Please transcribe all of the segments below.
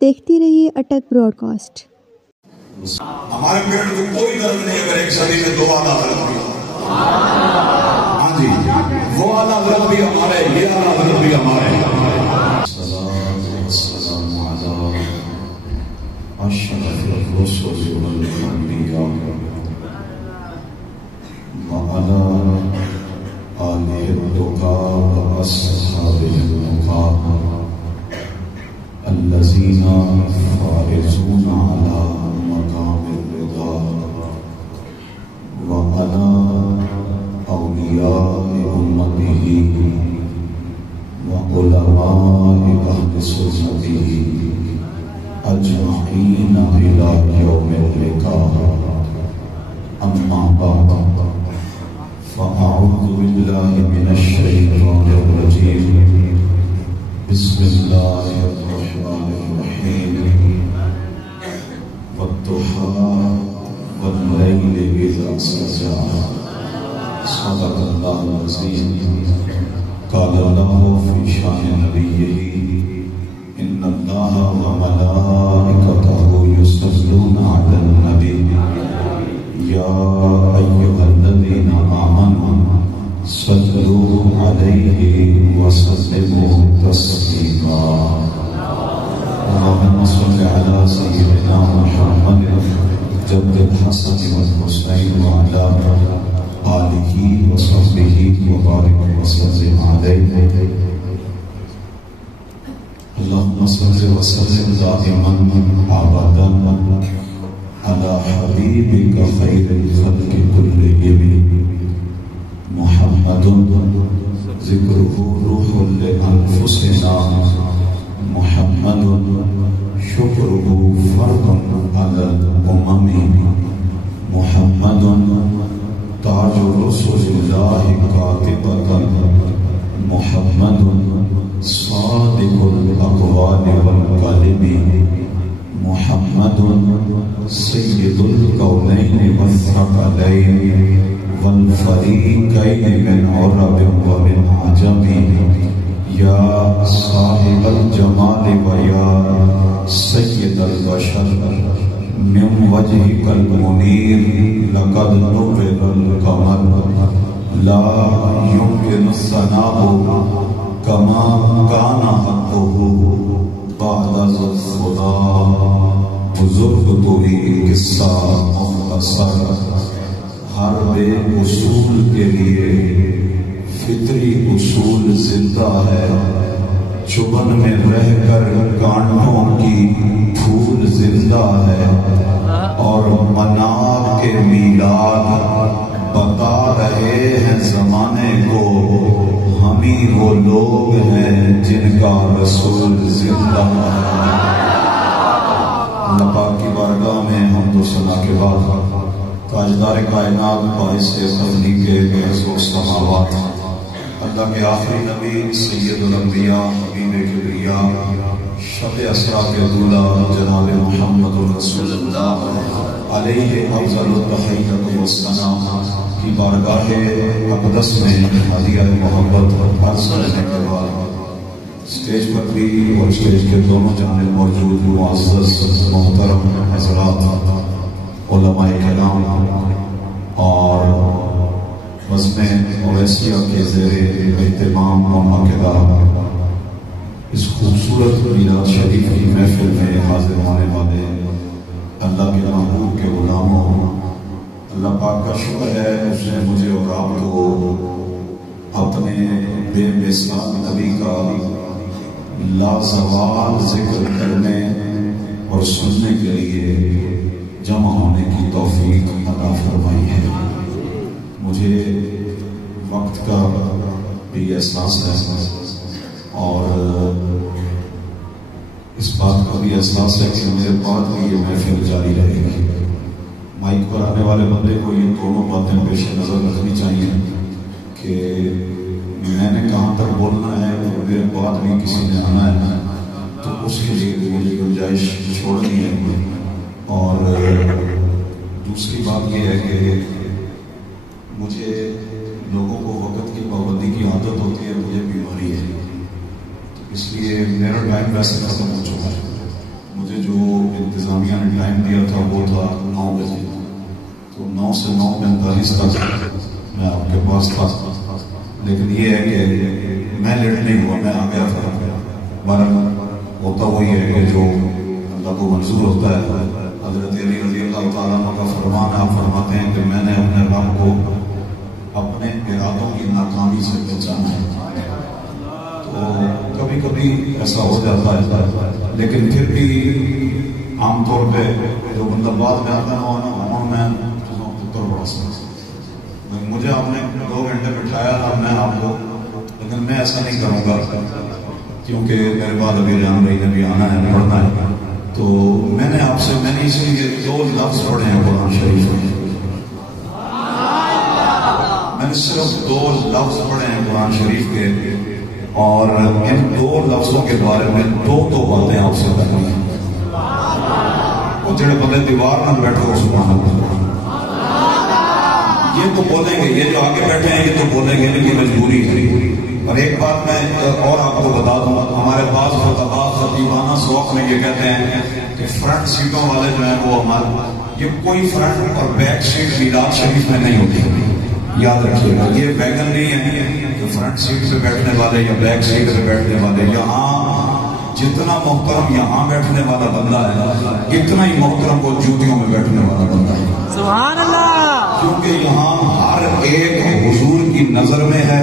دیکھتی رہیے اٹک Broad cost. ہمارے پیٹ کو کوئی درد نہیں اگر ایک صدی میں 2 اعلیٰ حضرت بھی ہاں جی وہ اعلیٰ حضرت بھی ہمارے یہ اعلیٰ حضرت بھی ہمارے السلام علی اشرف الرسل والانبیاء وعلی آلہ التقیٰ واصحابہ النقیٰ الذین فائزون علی مقام الرضا وعلی اولیاء امتہ وعلماء اہل سنتہ اجمعین الی یوم اللقاء اما بعد فاعوذ باللہ من الشیطان الرجیم بسم اللہ الرحمن الرحیم والضحى واللیل اذا سجى صدق اللہ العظیم قال اللہ فی شان نبیہ ان اللہ وملائکتہ یصلون علی النبی یا ایھا الذین آمنوا صلوا علیہ وسلموا تسلیما اللهم صل على سيدنا محمد جد الحسن والحسین وعلى آلہ وصحبہ وبارک وسلم علیہ اللهم صل وسلم دائما ابدا على حبیبک خیر الخلق كلهم محمد ذکرہ روح لانفسنا محمد شکرہ فرد علی الامم محمد تاج رسول اللہ کاتبۃ محمد صادق الاقوال والکلم محمد سید الکونین والثقلین والفریقین من عرب ومن عجم یا صاحب الجمال و یا سید البشر من وجهک المنیر لقد نور القمر لا يمكن الثناء كما كان حقه بعد الخدا بزرگ تو ہی قصہ مختصر ہر بے اصول کے لیے فطری اصول زندہ ہے چبن میں رہ کر کانٹوں کی پھول زندہ ہے اور منار کے میلاد بتا رہے ہیں زمانے کو ہم ہی وہ لوگ ہیں جن کا رسول زندہ ہے۔ اللہ پاک کی بارگاہ میں حمد و ثنا کے بعد تاجدار کائنات باعث تخلیق سماوات اللہ کے آخری نبی سید الانبیاء حبیب کبریا شب اسرا کے دولہ جناب محمد رسول اللہ علیہ افضل التحیت والسلام کی بارگاہ اقدس میں ہدیہ محبت عرض کرنے کے بعد اسٹیج پر بھی اور اسٹیج کے دونوں جانب موجود معزز محترم حضرات علماء کرام اور بزم اویسیہ کے زیر اہتمام ممکدہ اس خوبصورت میلاد شریف کی محفل میں حاضر ہونے والے اللہ کے محبوب کے غلاموں اللہ پاک کا شکر ہے اس نے مجھے اور آپ کو اپنے بے مثال نبی کا لازوال ذکر کرنے اور سننے کے لیے جمع ہونے کی توفیق عطا فرمائی ہے۔ مجھے وقت کا بھی احساس ہے اور اس بات کا بھی احساس ہے کہ میرے بعد بھی یہ محفل جاری رہے گی۔ مائک پر آنے والے بندے کو یہ دونوں باتیں پیش نظر رکھنی چاہیے کہ میں نے کہاں تک بولنا ہے اور میرے بعد بھی کسی نے آنا ہے تو اس کے لیے مجھے گنجائش چھوڑنی ہے۔ اور دوسری بات یہ ہے کہ مجھے لوگوں کو وقت کی پابندی کی عادت ہوتی ہے، مجھے بیماری ہے، اس لیے میرا ٹائم ویسے ختم ہو چکا ہے۔ صبح 9 بجے، تو 9 سے 9:45 تک میں آپ کے پاس تھا، لیکن یہ ہے کہ میں لیٹ نہیں ہوا، میں آ گیا تھا۔ بہرحال ہوتا وہی ہے کہ جو اللہ کو منظور ہوتا ہے۔ حضرت علی رضی اللہ تعالیٰ عنہ کا فرمان ہے، آپ فرماتے ہیں کہ میں نے اپنے رب کو اپنے ارادوں کی ناکامی سے پہچانا ہے۔ تو کبھی کبھی ایسا ہو جاتا ہے، لیکن پھر بھی عام طور پہ جو بندہ بعد میں آتا ہے میں پتر بڑا سا مجھے آپ نے 2 گھنٹے بٹھایا تھا، میں آپ کو، لیکن میں ایسا نہیں کروں گا کیونکہ میرے بعد ابھی جان بھائی نے بھی آنا ہے، پڑھنا ہے۔ تو میں نے آپ سے، میں نے اس لیے 2 لفظ پڑھے ہیں قرآن شریف میں، میں نے صرف 2 لفظ پڑھے ہیں قرآن شریف کے، اور ان 2 لفظوں کے بارے میں 2 باتیں آپ سے کرنی ہیں۔ وہ جڑے بندے دیوار نہ بیٹھو سبحان اللہ، یہ تو بولیں گے، یہ جو آگے بیٹھے ہیں یہ تو بولیں گے، ان کی مجبوری ہے۔ اور ایک بات میں اور آپ کو بتا دوں، ہمارے پاس خطیبانہ ذوق میں یہ کہتے ہیں کہ فرنٹ سیٹوں والے جو ہیں وہ ہمارے، یہ کوئی فرنٹ اور بیک سیٹ میلاد شریف میں نہیں ہوتی، یاد رکھیے گا، یہ ویگن نہیں ہے کہ فرنٹ سیٹ پہ بیٹھنے والے یا بیک سیٹ پہ بیٹھنے والے۔ یہاں جتنا محترم یہاں بیٹھنے والا بندہ ہے، اتنا ہی محترم وہ جوتیوں میں بیٹھنے والا بندہ ہے، سبحان اللہ، کیونکہ یہاں ہر ایک حضور کی نظر میں ہے،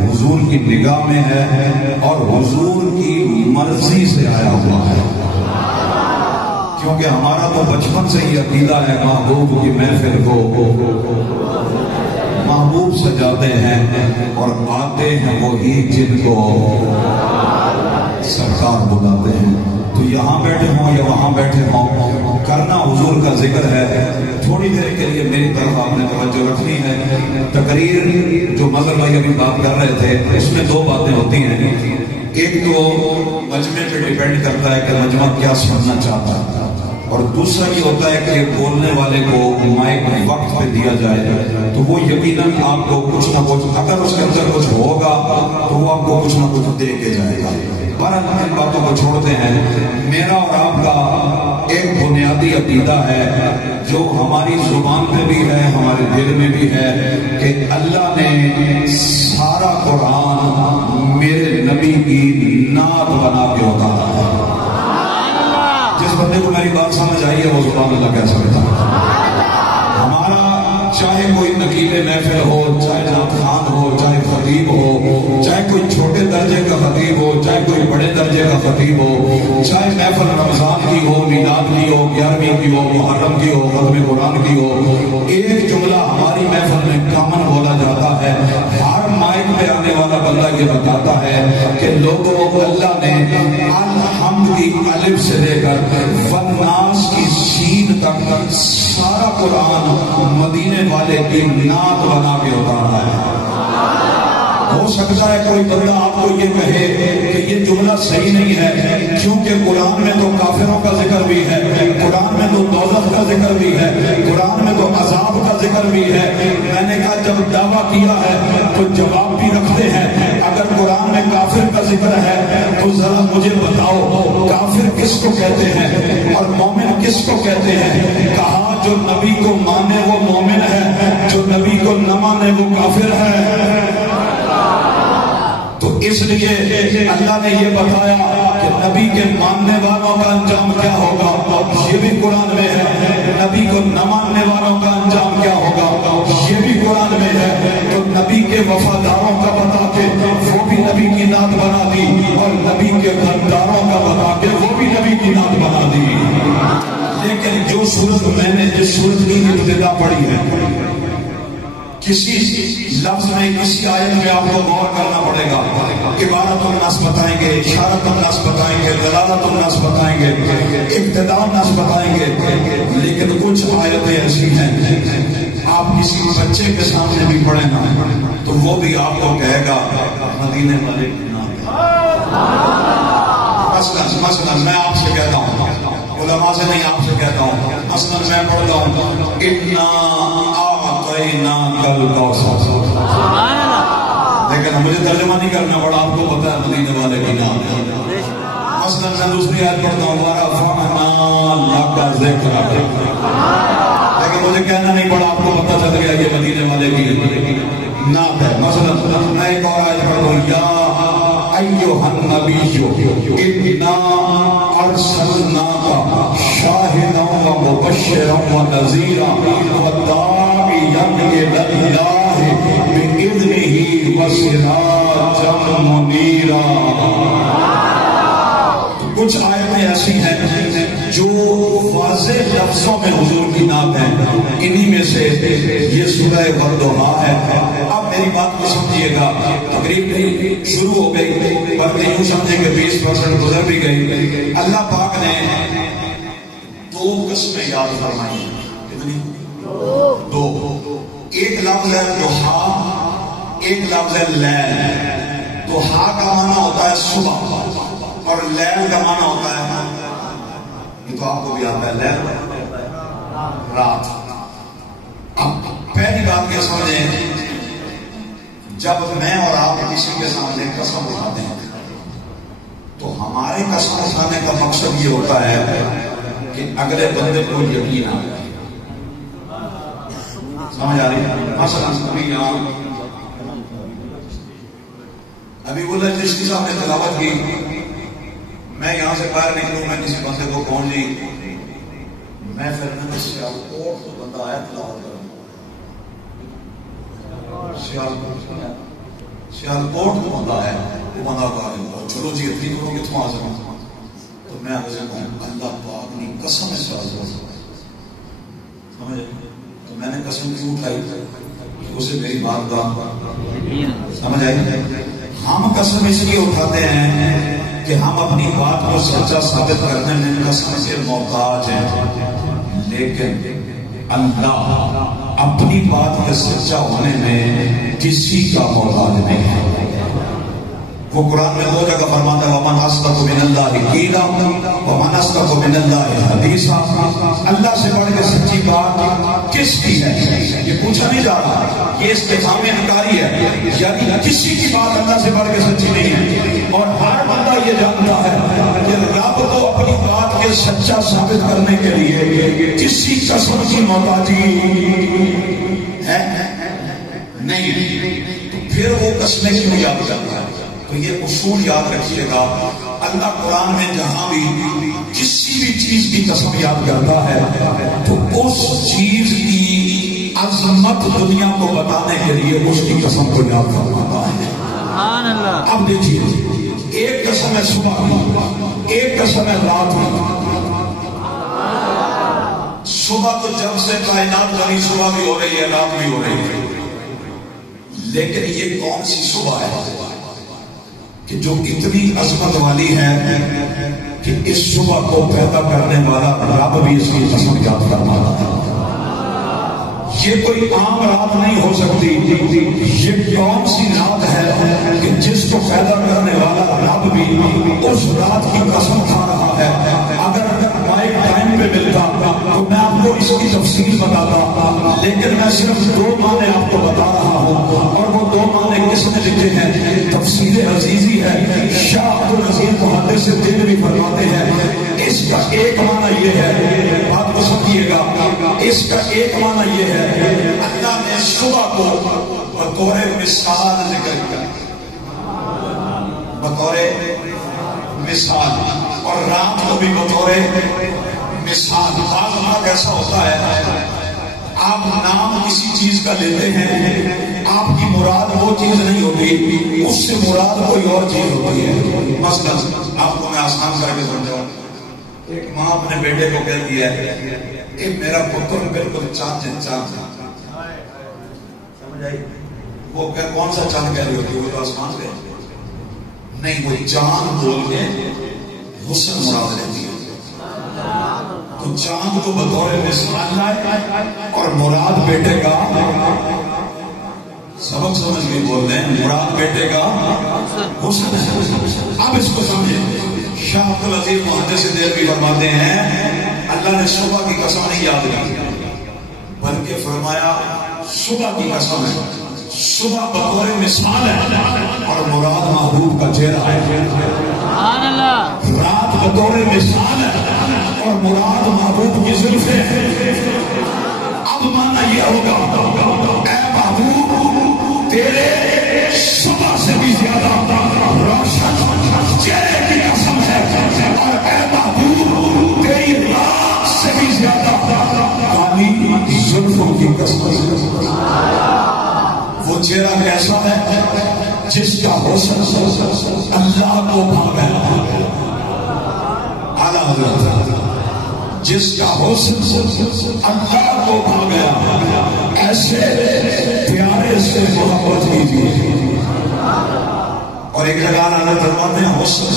حضور کی نگاہ میں ہے، اور حضور کی مرضی سے آیا ہوا ہے۔ کیونکہ ہمارا تو بچپن سے ہی عقیدہ ہے، محبوب کی محفل کو محبوب سجاتے ہیں، اور آتے ہیں وہی جن کو سرکار بلاتے ہیں۔ تو یہاں بیٹھے ہوں یا وہاں بیٹھے ہوں، کرنا حضور کا ذکر ہے۔ تھوڑی دیر کے لیے میری طرف آپ نے توجہ رکھنی ہے۔ تقریر جو مظہر بھائی ابھی بات کر رہے تھے، اس میں 2 باتیں ہوتی ہیں، ایک تو مجمع پہ ڈیپینڈ کرتا ہے کہ مجمع کیا سننا چاہتا ہے، اور دوسرا یہ ہوتا ہے کہ بولنے والے کو مائک وقت پہ دیا جائے تو وہ یقیناً آپ کو کچھ نہ کچھ، اگر اس کے اندر کچھ ہوگا تو وہ آپ کو کچھ نہ کچھ دے کے جائے گا۔ بہرحال ان باتوں کو چھوڑتے ہیں۔ میرا اور آپ کا ایک بنیادی عقیدہ ہے جو ہماری زبان پہ بھی ہے، ہمارے دل میں بھی ہے، کہ اللہ نے سارا قرآن میرے نبی کی نعت بنا کے اتارا ہے۔ جس بندے کو میری بات سمجھ آئی ہے وہ سبحان اللہ کہہ سکتا ہے۔ ہمارا چاہے کوئی نقیب محفل ہو، چاہے نعت خوان ہو، چاہے خطیب ہو، چاہے کوئی چھوٹے درجے کا خطیب ہو، چاہے کوئی بڑے درجے کا خطیب ہو، چاہے محفل رمضان کی ہو، میلاد کی ہو، 11ویں کی ہو، محرم کی ہو، ختم قرآن کی ہو، ایک جملہ ہماری محفل میں کامن بولا جاتا ہے۔ ہر مائک پہ آنے والا بندہ یہ بتاتا ہے کہ لوگوں کو اللہ نے الحمد کی الف سے لے کر والناس کی سین تک سارا قرآن مدینے والے کی نعت بنا کے اتارا ہے۔ ہو سکتا ہے کوئی بندہ آپ کو یہ کہے کہ یہ جملہ صحیح نہیں ہے، کیونکہ قرآن میں تو کافروں کا ذکر بھی ہے، قرآن میں تو دوزخ کا ذکر بھی ہے، قرآن میں تو عذاب کا ذکر بھی ہے۔ میں نے کہا جب دعویٰ کیا ہے تو جواب بھی رکھتے ہیں۔ اگر قرآن میں کافر کا ذکر ہے تو ذرا مجھے بتاؤ کافر کس کو کہتے ہیں اور مومن کس کو کہتے ہیں؟ کہا جو نبی کو مانے وہ مومن ہے، جو نبی کو نہ مانے وہ کافر ہے۔ تو اس لیے اللہ نے یہ بتایا کہ نبی کے ماننے والوں کا انجام کیا ہوگا، یہ بھی قرآن میں ہے۔ نبی کو نہ ماننے والوں کا انجام کیا ہوگا، یہ بھی قرآن میں ہے۔ تو نبی کے وفاداروں کا بتا کے وہ بھی نبی کی نعت بنا دی، اور نبی کے غداروں کا بتا کے وہ بھی نبی کی نعت بنا دی۔ لیکن جو صورت میں نے جس صورت کی ابتدا پڑھی ہے، کسی لفظ میں، کسی آیت میں آپ کو غور کرنا پڑے گا۔ عبارت الناس بتائیں گے، اشارت الناس بتائیں گے، دلالت الناس بتائیں گے، ابتداء الناس بتائیں گے، لیکن کچھ آیتیں ایسی ہیں آپ کسی بچے کے سامنے بھی پڑھیں نا تو وہ بھی آپ کو کہے گا مدینے والے کی نعت۔ مثلا میں آپ سے کہتا ہوں، علماء سے نہیں آپ سے کہتا ہوں، مثلا میں پڑھتا ہوں اِنَّا کل لیکن مجھے ترجمہ نہیں کرنا پڑا، آپ کو پتا ہے مدینے والے کی نام ہے۔ مثلا میں دوسری آیت پڑھتا ہوں ورفعنا لک ذکرک، مجھے کہنا نہیں پڑا، آپ کو پتہ چل گیا یہ مدینے والے کی نعت ہے. مثلا میں ایک اور آیت پڑھوں، یا ایھا النبی انا ارسلناک شاہدا و مبشرا و نذیرا و داعیا الی اللہ باذنہ و سراجا منیرا. کچھ آیتیں ایسی ہیں جو واضح لفظوں میں حضور کی نعت ہیں، انہی میں سے یہ سورہ والضحیٰ ہے. اب میری بات کو سمجھیے گا، تقریب شروع ہو گئی بلکہ یوں سمجھیں کہ 20% گزر بھی گئی. اللہ پاک نے دو قسمیں یاد فرمائی. کتنی؟ دو. ایک لفظ ہے ضحیٰ، ایک لفظ ہے لیل. ضحیٰ کا معنی ہوتا ہے صبح اور لیل کا معنی ہوتا ہے، یہ تو آپ کو بھی آتا ہے، لیل رات. اب پہلی بات یہ سمجھیں، جب میں اور آپ کسی کے سامنے قسم اٹھاتے ہیں تو ہمارے قسم اٹھانے کا مقصد یہ ہوتا ہے کہ اگلے بندے کو یقین آ جائے. سمجھ آ رہی ہے؟ مثلا ابھی یہاں ابھی اللہ جس کے سامنے تلاوت کی، میں یہاں سے باہر نکلوں، میں کسی بندے کو پہنچ جی، میں پھر میں سیالکوٹ تو بندہ آیا تلاوت کروں، سیالکوٹ تو بندہ ہے، وہ بندہ کہا چلو جی اتنی دور کتوں آ سکوں، تو میں آگے سے کہوں اللہ پاک نے قسم سے سمجھے. تو میں نے قسم کیوں اٹھائی کہ اسے میری بات کا سمجھ آئی. ہم قسم اس لیے اٹھاتے ہیں کہ ہم اپنی بات کو سچا ثابت کرنے میں قسم سے محتاج ہیں، لیکن اللہ اپنی بات کے سچا ہونے میں کسی کا محتاج نہیں ہے. وہ قرآن میں دو جگہ فرماتا ہے وَمَنْ أَصْدَقُ مِنَ اللَّهِ قِيلًا وَمَنْ أَصْدَقُ مِنَ اللَّهِ حَدِيثًا. اللہ سے بڑھ کے سچی بات کس کی ہے؟ یہ پوچھا نہیں جا رہا، یہ استفہام انکاری ہے، یعنی کسی کی بات اللہ سے بڑھ کے سچی نہیں ہے. اور ہر بندہ یہ جانتا ہے کہ رب کو اپنی بات کے سچا ثابت کرنے کے لیے کسی قسم کی محتاجی ہے نہیں. تو پھر وہ قسمیں کیوں یاد کرتا ہے؟ تو یہ اصول یاد رکھیے گا، اللہ قرآن میں جہاں بھی کسی بھی چیز کی قسم یاد کرتا ہے تو اس چیز کی عظمت دنیا کو بتانے کے لیے اس کی قسم کو یاد فرماتا ہے. اب دیکھیے، ایک قسم ہے صبح کی، ایک قسم ہے رات کی. صبح تو جب سے کائنات بنی صبح بھی ہو رہی ہے، رات بھی ہو رہی ہے، لیکن یہ کون سی صبح ہے کہ جو اتنی عظمت والی ہے کہ اس صبح کو پیدا کرنے والا رب بھی اس کی قسم یاد کرنا ہے. یہ کوئی عام رات نہیں ہو سکتی. یہ کون سی رات ہے کہ جس کو پیدا کرنے والا رب بھی اس رات کی قسم کھا رہا ہے. اگر مائک ٹائم پہ ملتا تو میں آپ کو اس کی تفصیل بتاتا، لیکن میں صرف دو معنی آپ کو بتا رہا ہوں، اور وہ دو معنی کس نے لکھے ہیں؟ تفسیر عزیزی ہے، شاہ عبد العزیز محدث دہلوی فرماتے ہیں اس کا ایک معنی یہ ہے، بات کو سمجھیے گا، اس کا ایک معنی یہ ہے اللہ نے صبح کو بطور مثال ذکر کیا، بطور مثال، اور رات کو بھی بطور مثال. بعض اوقات ایسا ہوتا ہے آپ نام کسی چیز کا لیتے ہیں، آپ کی مراد وہ چیز نہیں ہوتی، اس سے مراد کوئی اور چیز ہوتی ہے. مثلا آپ کو میں آسان کر کے سمجھاؤں، ایک ماں اپنے بیٹے کو کہہ دیا ہے کہ میرا پتر بالکل چاند چاند. سمجھ آئی؟ وہ کون سا چاند کہہ رہی ہوتی ہے؟ وہ تو آسمان پہ نہیں، وہ چاند بول کے حسن مراد رہتی ہے. تو چاند کو بطور مثال لائے اور مراد بیٹے کا سبق سمجھ کے بولتے ہیں، مراد بیٹے کا حسن ہے. اب اس کو سمجھیں، شاہ عبد العزیز محدث دہلوی فرماتے ہیں اللہ نے صبح کی قسم نہیں یاد کی، بلکہ فرمایا صبح کی قسم ہے، صبح بطور مثال ہے اور مراد محبوب کا چہرہ ہے. رات بطور مثال ہے اور مراد محبوب کی زلفیں ہیں. اب حسن اللہ کو بھا گیا. اعلیٰ حضرت جس کا حسن اللہ کو بھا گیا ایسے پیارے سے محبت کیجیے. اور ایک جگہ اللہ فرماتے ہیں حسن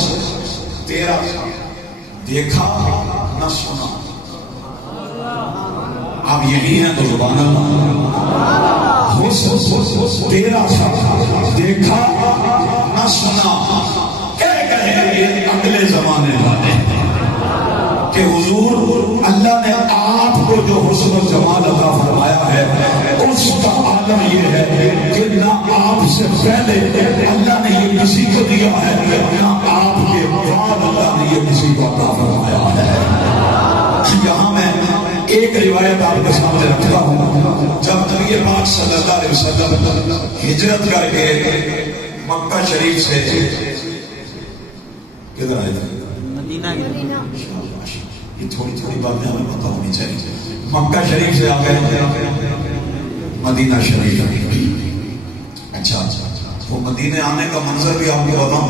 تیرا دیکھا نہ سنا. آپ یہی ہیں تو زبان اللہ. حسن تیرا دیکھا نہ سنا. کہہ کہیں گے اگلے زمانے والے کہ حضور اللہ نے آپ کو جو حسن و جمال عطا فرمایا ہے اس کا عالم یہ ہے کہ نہ آپ سے پہلے اللہ نے یہ کسی کو دیا ہے نہ آپ کے بعد اللہ نے یہ کسی کو عطا فرمایا ہے. یہاں میں ایک روایت آپ کے سامنے رکھتا ہوں. جب نبی پاک صلی اللہ علیہ وسلم ہجرت کر کے مکہ شریف سے کدھر آئے تھے؟ مدینہ. یہ تھوڑی تھوڑی باتیں ہمیں پتہ ہونی چاہیے. مکہ شریف سے آ گئے مدینہ شریف. اچھا وہ مدینے آنے کا منظر بھی آپ کو بتاؤں.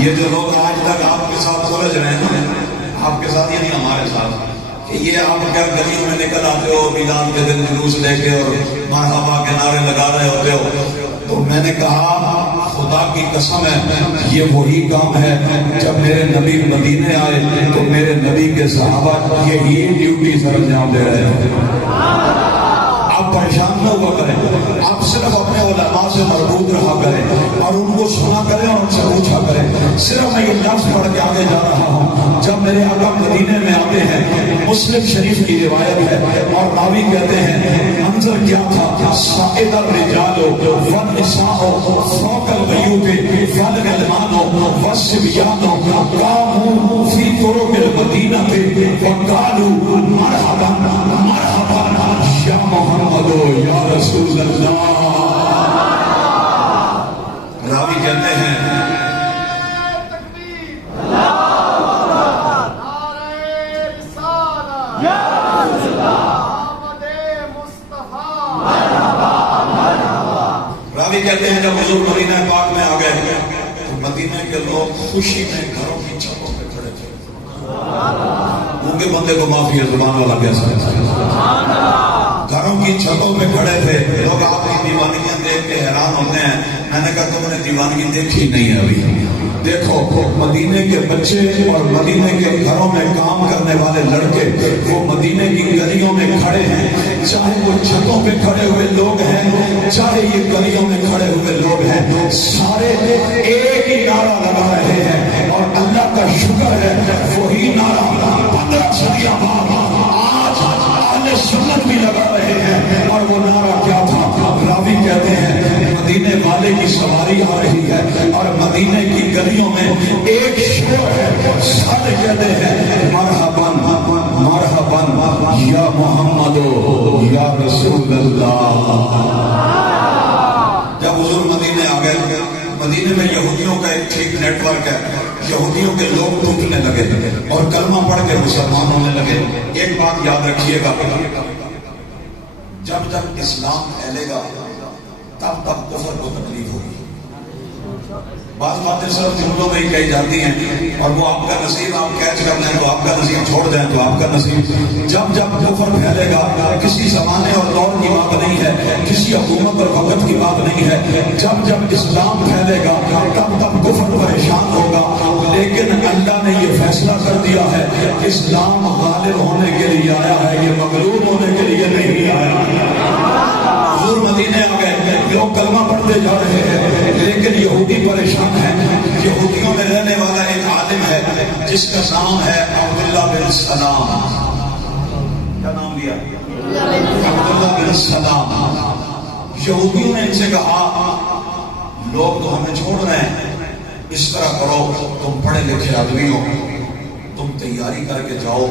یہ جو لوگ آج تک آپ کے ساتھ سمجھ رہے ہیں آپ کے ساتھ یعنی ہمارے ساتھ کہ یہ آپ کیا گلیوں میں نکل آتے ہو میلاد کے دن جلوس لے کے اور مرحبا کے نعرے لگا رہے ہوتے ہو. تو میں نے کہا خدا کی قسم ہے یہ وہی کام ہے جب میرے نبی مدینے آئے تو میرے نبی کے صحابہ یہی ڈیوٹی سر انجام دے رہے ہیں. آپ پریشان نہ ہوا کریں. آپ صرف اپنے علماء سے مربوط رہا کریں اور ان کو سنا کریں اور ان سے پوچھا کریں. صرف میں یہ لفظ پڑھ کے آگے جا رہا ہوں. جب میرے آقا مدینے میں آتے ہیں مسلم شریف کی روایت ہے اور راوی کہتے ہیں منظر کیا تھا. صائد الرجال والنساء فوق البیوت والغلمان والصبیان قاموا فی طرق المدینہ وقالوا مرحبا مرحبا یا محمد یا رسول اللہ. راوی کہتے ہیں کہتے ہیں جب حضور مدینہ پاک میں آ گئے تو مدینہ کے لوگ خوشی میں گھروں کی چھتوں پہ کھڑے تھے. ان کے بندے کو معافی ہے زبان والا کیسا ہے. گھروں کی چھتوں پہ کھڑے تھے. لوگ آپ کی دیوانگیاں دیکھ کے حیران ہوتے ہیں. میں نے کہا تم نے دیوانگی دیکھی نہیں ہے ابھی. دیکھو مدینے کے بچے اور مدینے کے گھروں میں کام کرنے والے لڑکے وہ مدینے کی گلیوں میں کھڑے ہیں. چاہے وہ چھتوں پہ کھڑے ہوئے لوگ ہیں چاہے یہ گلیوں میں کھڑے ہوئے لوگ ہیں سارے ایک ہی نعرہ لگا رہے ہیں. اور اللہ کا شکر ہے وہی نعرہ 15 صدیاں بعد آج اہل سنت بھی لگا رہے ہیں. اور وہ نعرہ کیا تھا؟ راوی کہتے ہیں مدینے والے کی سواری آ رہی ہے اور مدینے کی گلیوں میں ایک شور ہے. سارے کہتے ہیں مرحبا مرحبا یا محمد یا رسول اللہ. جب حضور مدینے آ گئے مدینے میں یہودیوں کا ایک ٹھیک نیٹ ورک ہے. یہودیوں کے لوگ ٹوٹنے لگے اور کلمہ پڑھ کے مسلمان ہونے لگے. ایک بات یاد رکھیے گا جب جب اسلام پھیلے گا تب تب کفر کو تکلیف ہوگی. بعض باتیں صرف جملوں میں ہی کہی جاتی ہیں اور وہ آپ کا نصیب آپ کیچ کر لیں تو آپ کا نصیب چھوڑ دیں تو آپ کا نصیب. جب جب کفر پھیلے گا کسی زمانے اور دور کی بات نہیں ہے کسی حکومت اور وقت کی بات نہیں ہے. جب جب اسلام پھیلے گا تب تب کفر پریشان ہوگا. لیکن اللہ نے یہ فیصلہ کر دیا ہے اسلام غالب ہونے کے لیے آیا ہے یہ مغلوب ہونے کے لیے نہیں آیا. حضور مدینے آ گئے لوگ کلمہ پڑھتے جا رہے ہیں لیکن یہودی پریشان ہیں. یہودیوں میں رہنے والا ایک عالم ہے جس کا نام ہے عبداللہ بن سلام. کیا نام دیا؟ عبداللہ بن سلام. یہودیوں نے ان سے کہا لوگ تو ہمیں چھوڑ رہے ہیں اس طرح کرو تم پڑھے لکھے آدمی ہو تم تیاری کر کے جاؤ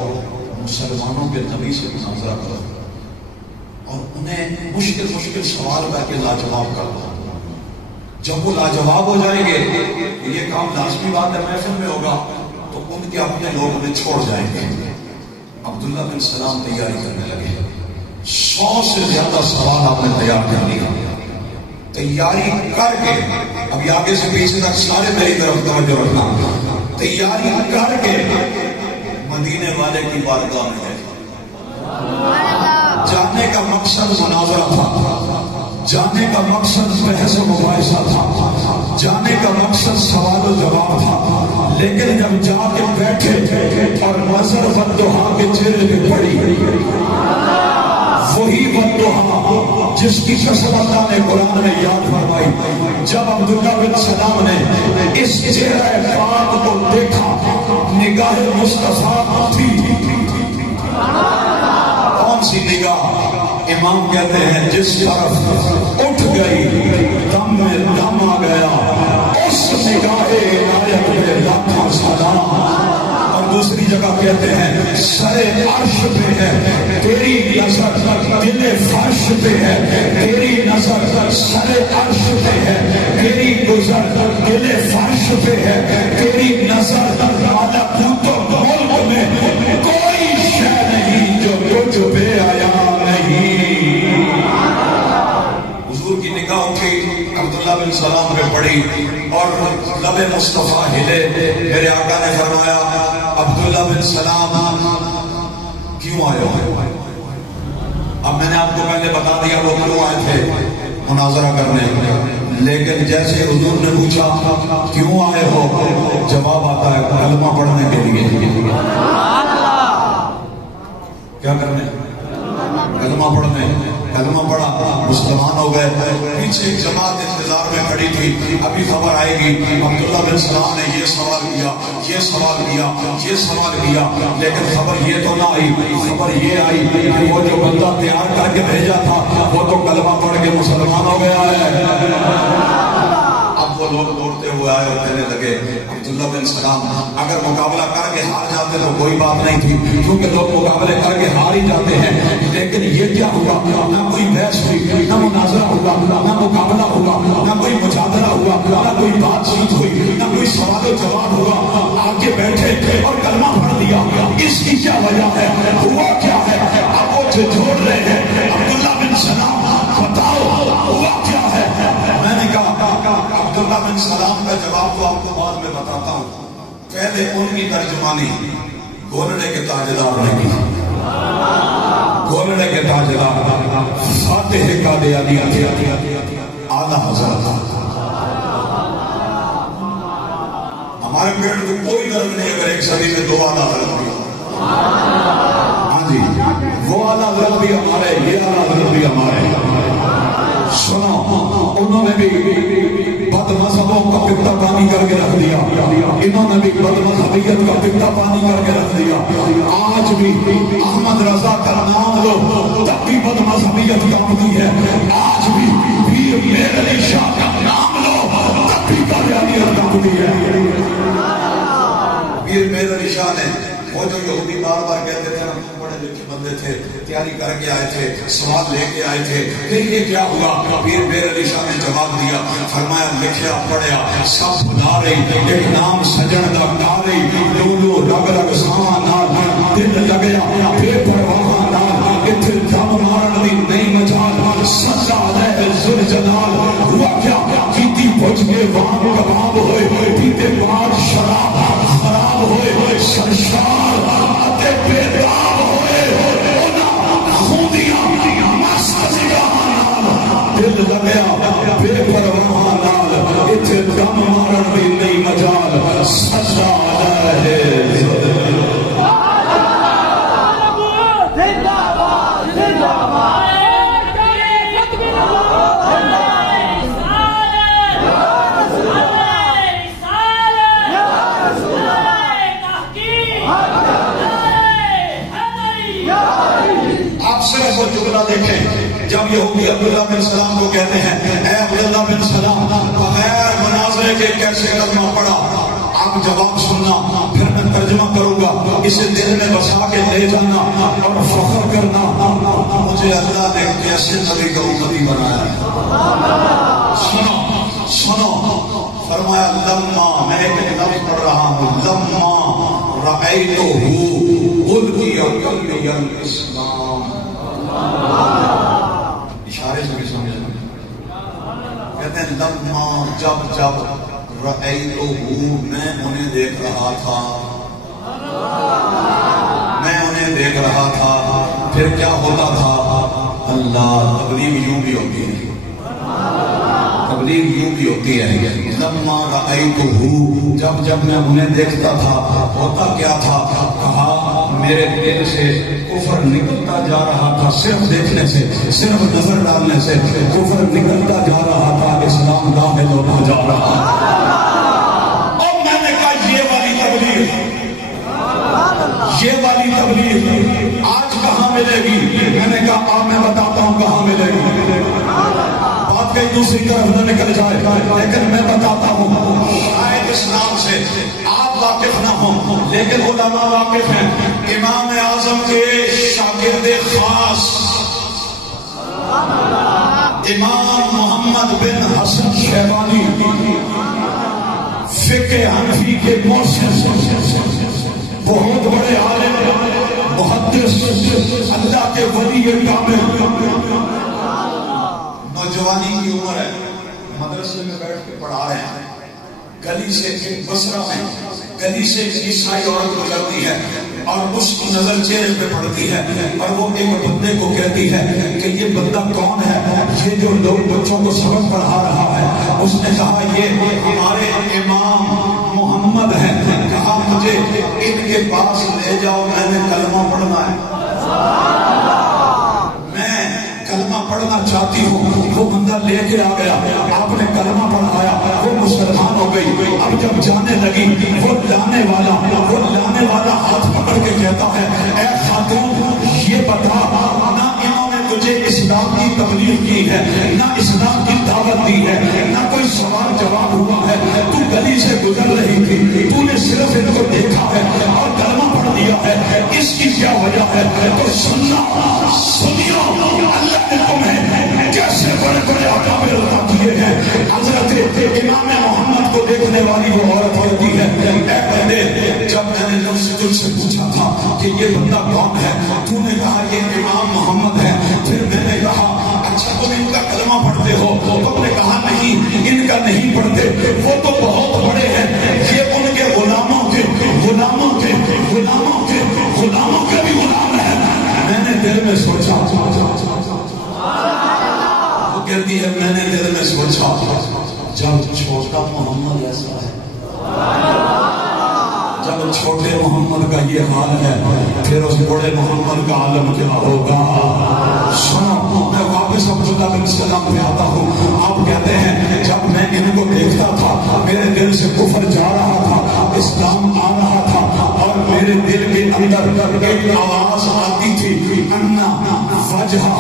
مسلمانوں کے نبی سے مناظرہ کرو اور انہیں مشکل مشکل سوال کر کے لاجواب کر دو. جب وہ لاجواب ہو جائیں گے یہ کام لازمی بات ہے محفل میں ہوگا تو ان کے اپنے لوگ انہیں چھوڑ جائیں گے. عبداللہ بن سلام تیاری کرنے لگے. 100 سے زیادہ سوال آپ نے تیار کر لیا. تیاری کر کے، اب یہ آگے سے پیچھے تک سارے میری طرف توجہ رکھنا، تیاری کر کے مدینے والے کی بارگاہ میں ہے۔ جانے کا مقصد مناظرہ تھا، جانے کا مقصد بحث و مباحثہ تھا، جانے کا مقصد سوال و جواب تھا، لیکن جب جا کے بیٹھے اور نظر والضحیٰ کے چہرے پہ پڑی، وہی والضحیٰ جس کی قسم اللہ نے قرآن میں یاد فرمائی، جب عبداللہ بن سلام نے اس چہرہ پاک کو دیکھا، نگاہ مصطفیٰ تھی، کون سی نگاہ؟ امام کہتے ہیں جس طرف اٹھ گئی دم میں دم آ گیا، اس نگاہ عنایت میں لاکھوں سلام۔ اور دوسری جگہ کہتے ہیں سر عرش پہ ہے تیری نظر، دل فرش پہ ہے تیری نظر، سر عرش پہ ہے تیری گزر، دل فرش پہ ہے تیری نظر، ملکوت و ملک میں کوئی شے نہیں جو تجھ پہ آیا نہیں۔ حضور کی نگاہ اٹھی، عبداللہ بن سلام پہ پڑی اور لب مصطفیٰ ہلے۔ میرے آقا نے فرمایا عبداللہ بن سلام کیوں آئے ہو؟ اب میں نے آپ کو پہلے بتا دیا وہ کیوں آئے تھے مناظرہ کرنے، لیکن جیسے حضور نے پوچھا کیوں آئے ہو، جواب آتا ہے کلمہ پڑھنے کے لیے۔ کیا کرنے؟ کلمہ پڑھنے۔ کلمہ پڑھا، مسلمان ہو گئے۔ پیچھے ایک جماعت انتظار میں کھڑی تھی، ابھی خبر آئے گی عبداللہ بن سلام نے یہ سوال کیا، یہ سوال کیا، یہ سوال کیا، لیکن خبر یہ تو نہ آئی، خبر یہ آئی کہ وہ جو بندہ تیار کر کے بھیجا تھا وہ تو کلمہ پڑھ کے مسلمان ہو گیا ہے۔ اب وہ لوگ دوڑتے ہوئے آئے اور کہنے لگے عبداللہ بن سلام اگر مقابلہ کر کے ہار جاتے تو کوئی بات نہیں تھی، کیونکہ لوگ مقابلے کر کے ہار ہی جاتے ہیں، لیکن یہ کیا ہوا؟ نہ کوئی بحث ہوئی، نہ مناظرہ ہوا، نہ مقابلہ ہوا، نہ کوئی مجادلہ ہوا، نہ کوئی بات چیت ہوئی، نہ کوئی سوال و جواب ہوا، آگے بیٹھے اور کلمہ پڑھ دیا۔ اس کی کیا وجہ ہے؟ ہوا کیا ہے؟ اب وہ جھوڑ رہے ہیں عبداللہ بن سلام بتاؤ ہوا کیا ہے؟ میں نے کہا عبداللہ بن سلام کا جواب تو آپ کو بعد میں بتاتا ہوں، پہلے ان کی ترجمانی گولڑے کے تاجدار نے کی۔ گولڑے کے تاجدار فاتح قادیانیہ تھے اعلیٰ حضرت۔ ہمارے پیٹ کو کوئی درد نہیں اگر ایک صدی میں دو اعلیٰ حضرت بھی، ہاں جی وہ اعلیٰ حضرت بھی ہمارے، یہ اعلیٰ حضرت بھی ہمارے۔ سنو، انہوں نے بھی بد مذہبوں کا پتا پانی کر کے رکھ دیا، انہوں نے بھی بد مذہبیت کا پتا پانی کر کے رکھ دیا۔ آج بھی احمد رضا کا نام لو تب بھی بد مذہبیت کامتی ہے، آج بھی پیر میر علی شاہ کا نام لو تب بھی قادیانیت کامتی ہے۔ پیر میر علی شاہ نے وہ جو یہودی بار بار کہتے تھے ہم بڑے لکھے بندے تھے، تیاری کر کے آئے تھے، سوال لے کے آئے تھے، پھر یہ کیا ہوا؟ پیر میر علی شاہ نے جواب دیا، فرمایا لکھیا پڑھیا سب بھلا رہی، ایک نام سجن دا گا رہی، لولو رگ رگ ساواں نال دل لگیا بے پرواہ نال، اتھے دم مارن دی نہیں مجال، سچا علیہ ذوالجلال۔ ہوا کیا؟ کیتی پوچھ کے وہاں کباب ہوئے، پیتے بعد شراب خراب ہوئے، سرشار آتے بیداب ہوئے، دل لگیا بے پرواہ نال، اتھے دم مارن بھی نہیں مجال، سچا علیہ دیکھیں جب یہودی عبداللہ بن سلام کو کہتے ہیں اے عبداللہ بن سلام بغیر مناظرے کے کیسے کلمہ پڑھا، آپ جواب سننا پھر میں ترجمہ کروں گا، اسے دل میں بسا کے لے جانا اور فخر کرنا مجھے اللہ نے کیسے نبی کا امتی بنایا۔ سنو سنو، فرمایا لما، میں ایک لفظ پڑھ رہا ہوں، لما رأیتہ القی قلبی الاسلام، اشارے سے بھی سمجھ کہتے ہیں لمحہ جب رأیتہ میں انہیں دیکھ رہا تھا، میں انہیں دیکھ رہا تھا، پھر کیا ہوتا تھا؟ اللہ تبلیغ یوں بھی ہوتی ہے، تبلیغ یوں بھی ہوتی ہے، لما رأیتہ جب میں انہیں دیکھتا تھا ہوتا کیا تھا؟ کہا میرے دل سے کفر نکلتا جا رہا تھا، صرف دیکھنے سے، صرف نظر ڈالنے سے کفر نکلتا جا رہا تھا، اسلام داخل ہوتا جا رہا تھا۔ اور میں نے کہا یہ والی تبلیغ آج کہاں ملے گی؟ میں نے کہا میں بتاتا ہوں کہاں ملے گی، بات کہیں دوسری طرف نہ نکل جائے، لیکن میں بتاتا ہوں۔ شاید اس نام سے آپ واقف نہ ہوں لیکن علماء واقف ہیں۔ امام اعظم کے شاگرد خاص امام محمد بن حسن شیبانی فقہ حنفی کے محسن، بہت بڑے عالم، محدث، اللہ کے ولی کامل، نوجوانی کی عمر ہے، مدرسے میں بیٹھ کے پڑھا رہے ہیں، گلی سے بصرہ میں گلی سے عیسائی عورت گزرتی ہے اور اس کی نظر چہرے پہ پڑتی ہے اور وہ ایک بندے کو کہتی ہے کہ یہ بندہ کون ہے؟ یہ جو لوگ بچوں کو سبق پڑھا رہا ہے۔ اس نے کہا یہ ہمارے امام محمد ہے۔ کہا مجھے ان کے پاس لے جاؤ، میں نے کلمہ پڑھنا ہے، کلمہ پڑھنا چاہتی ہوں۔ وہ بندہ لے کے آ گیا، آپ نے کلمہ پڑھایا، وہ مسلمان ہو گئی۔ اب جب جانے لگی وہ لانے والا ہاتھ پکڑ کے کہتا ہے اے خاتون یہ بتا، نہ انہوں نے تجھے اسلام کی تبلیغ کی ہے، نہ اسلام کی دعوت دی ہے، نہ کوئی سوال جواب ہوا ہے، تو گلی سے گزر رہی تھی، تو نے صرف ان کو دیکھا ہے اور کلمہ پڑھ دیا ہے، اس کی کیا وجہ ہے؟ تو سنیو اللہ تمہیں کیسے بڑے بڑے اکابر عطا کیے ہیں۔ حضرت امام محمد کو دیکھنے والی وہ عورت ہوتی ہے، اے بندے جب میں نے لفظ تجھ سے پوچھا تھا کہ یہ بندہ کون ہے، تو نے کہا یہ امام محمد ہے۔ پھر میں نے کہا اچھا تم ان کا کلمہ پڑھتے ہو؟ تم نے کہا نہیں ان کا نہیں پڑھتے، وہ تو بہت بڑے ہیں، یہ ان کے غلاموں کے بھی غلام ہیں۔ میں نے دل میں سوچا، وہ کہتی ہے میں نے دل میں سوچا جب چھوٹا محمد ایسا ہے، جب چھوٹے محمد کا یہ حال ہے، پھر اس بڑے محمد کا عالم کیا ہوگا؟ سنو میں واپس عبداللہ بن سلام پہ آتا ہوں۔ آپ کہتے ہیں جب میں ان کو دیکھتا تھا میرے دل سے کفر جا رہا تھا، اسلام آ رہا تھا، اور میرے دل کے اندر ایک آواز آتی تھی انا وجہہ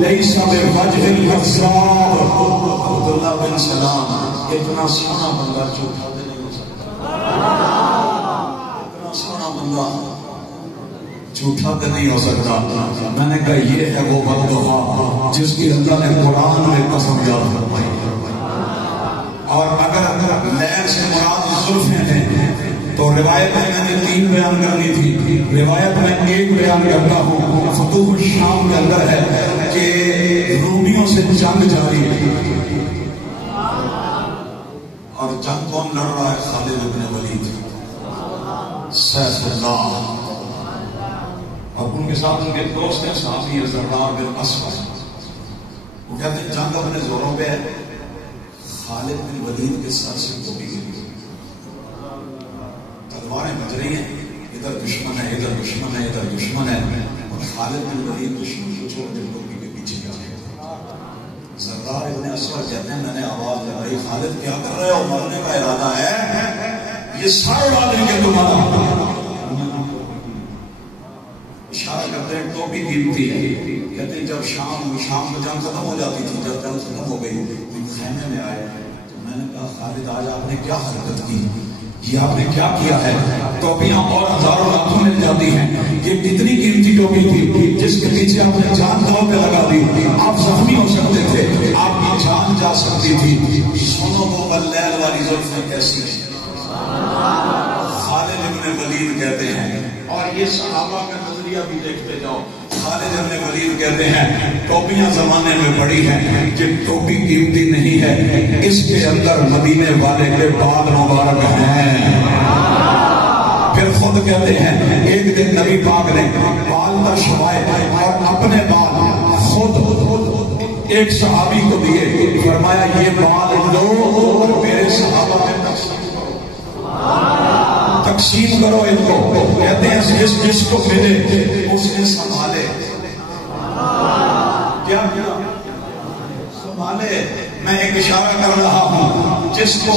لیس بوجہ الکذاب۔ عبداللہ بن سلام اتنا سونا بندہ جھوٹا نہیں ہو سکتا، سونا بندہ جھوٹا تو نہیں ہو سکتا۔ میں نے کہا یہ ہے وہ بددعا جس کی اللہ نے قرآن میں قسم یاد فرمائی، اور اگر لین سے مراد زلفیں ہیں تو روایت میں نے 3 بیان کرنی تھی، روایت میں 1 بیان کرتا ہوں۔ فتوح الشام کے اندر ہے کہ رومیوں سے جنگ جاری ہے، اور جنگ کون لڑ رہا ہے؟ خالد بن ولید سیف اللہ، اور ان کے ساتھ ان کے دوست ہیں صحابی زردار بن اسود۔ وہ کہتے ہیں جنگ اپنے زوروں پہ ہے، خالد بن ولید کے سر سے ٹوٹی گئی، تلواریں بج رہی ہیں، ادھر دشمن ہے ادھر دشمن ہے ادھر دشمن ہے، اور خالد بن ولید دشمن کو چھوڑ دے ٹوپی کے پیچھے جا رہے ہیں۔ زردار ابن اسود کہتے ہیں میں نے آواز لگائی خالد کیا کر رہے ہو؟ مرنے کا ارادہ ہے؟ یہ سر اڑا دیں گے تمہارا۔ اشارہ کرتے ہیں ٹوپی قیمتی ہے، کہتے ہیں جب شام کو جنگ ختم ہو جاتی تھی، جب جنگ ختم ہو گئی خیمے میں آئے تو میں نے کہا خالد آج آپ نے کیا حرکت کی، یہ آپ نے کیا کیا ہے؟ ٹوپیاں اور ہزاروں لاکھوں مل جاتی ہیں، یہ کتنی قیمتی ٹوپی تھی جس کے پیچھے آپ نے جان داؤ پہ لگا دی، آپ زخمی ہو سکتے تھے، آپ کی جان جا سکتی تھی۔ سنو وہ اللیل والی زلفیں کیسی ہیں، خالد ابن ولید کہتے ہیں، اور یہ صحابہ کا نظریہ بھی دیکھتے جاؤ۔ خالد بن ولید کہتے ہیں ٹوپیاں زمانے میں بڑی ہیں، یہ ٹوپی قیمتی نہیں ہے، اس کے اندر مدینے والے کے بال مبارک ہیں۔ پھر خود کہتے ہیں ایک دن نبی پاک نے بال تشوائے اور اپنے بال خود ایک صحابی کو دیے، فرمایا یہ بال لو اور میرے صحابہ میں تقسیم کرو ان کو۔ کہتے ہیں جس کو ملے اس نے سنبھالے، کیا سنبھالے۔ میں ایک اشارہ کر رہا ہوں، جس کو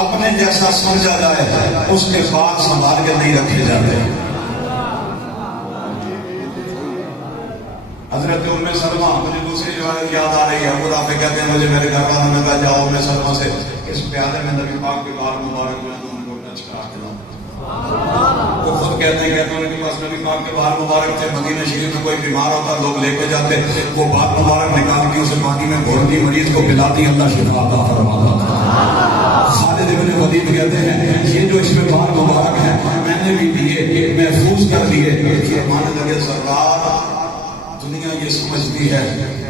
اپنے جیسا سمجھا جائے اس کے بال سنبھال کے نہیں رکھے جاتے۔ حضرت ام سلمہ، مجھے دوسری روایت یاد آ رہی ہے، ابو رافع کہتے ہیں مجھے میرے گھر والوں نے کہا جاؤ ام سلمہ سے اس پیالے میں نبی پاک کے بال مبارک جو ہیں ان کو ٹچ کرا کے لاؤ۔ وہ خود کہتے ہیں ان کے پاس نبی پاک کے بال مبارک تھے، مدینہ شریف میں کوئی بیمار ہوتا لوگ لے کے جاتے، وہ بال مبارک نکال کے اسے پانی میں گھولتی، مریض کو پلاتی، اللہ شفا عطا فرماتا تھا۔ خالد بن ولید کہتے ہیں یہ جو اس میں بال مبارک ہیں میں نے بھی دیے، محفوظ کر دیے کہ ہمارے لگے سرکار دنیا یہ سمجھتی ہے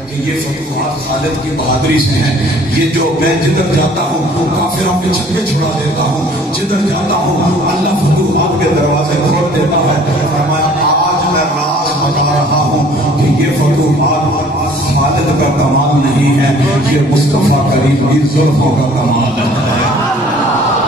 کہ یہ فتوحات خالد کی بہادری سے ہیں، یہ جو میں جدھر جاتا ہوں کافروں کے چھکے چھڑا دیتا ہوں، جدھر جاتا ہوں اللہ فتوحات کے دروازے کھول دیتا ہے۔ فرمایا آج میں راز بتا رہا ہوں کہ یہ فتوحات خالد کا کمال نہیں ہے، یہ مصطفیٰ کریم کی زلفوں کا کمال ہے۔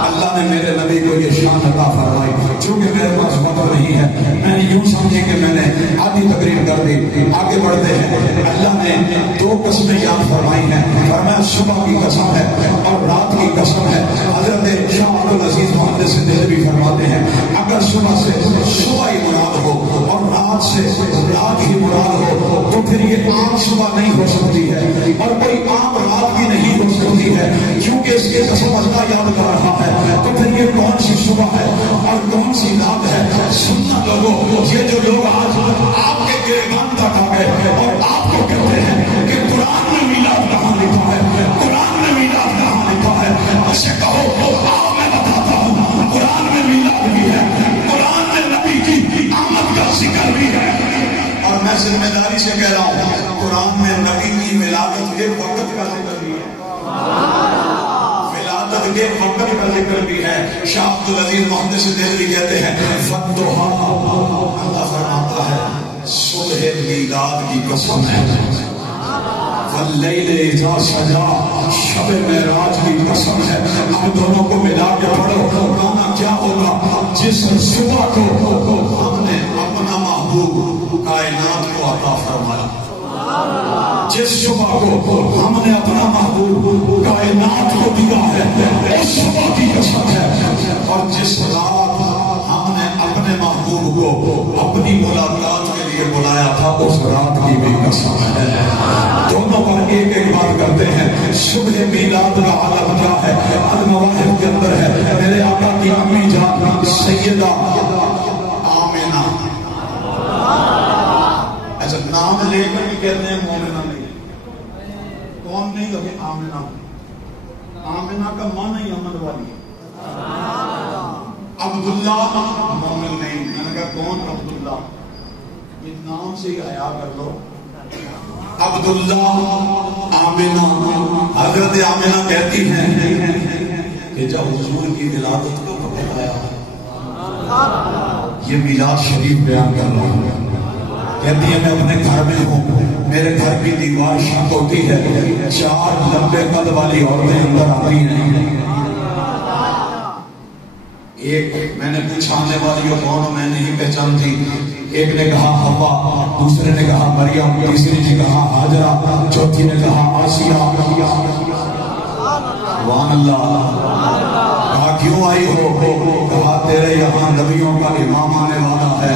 اللہ نے میرے نبی کو یہ شان عطا فرمائی، چونکہ میرے پاس وقت نہیں ہے میں نے یوں سمجھی کہ میں نے آدھی تقریر کر دی۔ آگے بڑھتے ہیں، اللہ نے دو قسمیں یاد فرمائی ہیں، فرمایا صبح کی قسم ہے اور رات کی قسم ہے۔ حضرت شاہ عبد العزیز محدث دہلوی فرماتے ہیں اگر صبح سے صبح ہی مراد ہو اور رات سے رات ہی مراد ہو تو پھر یہ عام صبح نہیں ہو سکتی ہے اور کوئی عام رات بھی نہیں ہو سکتی ہے، کیونکہ اس کے قسم اللہ یاد کر رہا ہے۔ تو پھر یہ کون سی صبح ہے اور کون سی رات ہے؟ سننا لوگوں، یہ جو لوگ آج آپ کے گریبان تک آ گئے اور آپ کو کہتے ہیں کہ قرآن میں میلاد کہاں لکھا ہے، قرآن میں میلاد کہاں لکھا ہے، اسے کہو آؤ میں بتاتا ہوں قرآن میں میلاد بھی ہے، قرآن میں نبی کی آمد کا ذکر بھی ہے۔ اور میں ذمہ داری سے کہہ رہا ہوں قرآن میں نبی کی ولادت کے وقت کا ذکر بھی ہے، کے وقت کا ذکر بھی ہے۔ شاہ عبد العزیز محدث دہلوی کہتے ہیں فتوحا، اللہ فرماتا ہے صبح میلاد کی قسم ہے، واللیل اذا سجا، شب معراج کی قسم ہے۔ اب دونوں کو ملا کے پڑھو، گانا کیا ہوگا؟ جس صبح کو ہم نے اپنا محبوب کائنات کو عطا فرمایا، جس صبح کو ہم نے اپنا محبوب کائنات کو دیا ہے اس صبح کی قسم ہے، اور جس رات ہم نے اپنے محبوب کو اپنی ملاقات کے لیے بلایا تھا اس رات کی بھی قسم ہے۔ دونوں پر ایک ایک بات کرتے ہیں۔ صبح میلاد کا عالم کیا ہے؟ المواہب کے اندر ہے میرے آقا کی امی جان سیدہ آمینہ، ایسا نام لے کر بھی کہتے ہیں مومنہ نہیں، کون نہیں کبھی آمنہ، آمنہ کا معنی ہی امن والی ہے۔ عبداللہ مومن نہیں، میں نے کہا کون عبداللہ، یہ نام سے ہی حیا کر لو۔ عبداللہ آمنہ، حضرت آمنہ کہتی ہیں کہ جب حضور کی ولادت کو پتہ آیا، یہ میلاد شریف بیان کر رہا ہوں، کہتی ہے میں اپنے گھر میں ہوں، میرے گھر کی دیوار شک ہوتی ہے، 4 لمبے قد والی عورتیں اندر آتی ہیں۔ ایک میں نے پوچھا آنے والی کون ہو، میں نہیں پہچانتی۔ ایک نے کہا حوا، دوسرے نے کہا مریم، تیسری نے کہا ہاجرہ، چوتھی نے کہا آسیہ۔ سبحان اللہ۔ کہا کیوں آئی ہو؟ کہا تیرے یہاں نبیوں کا امام آنے والا ہے،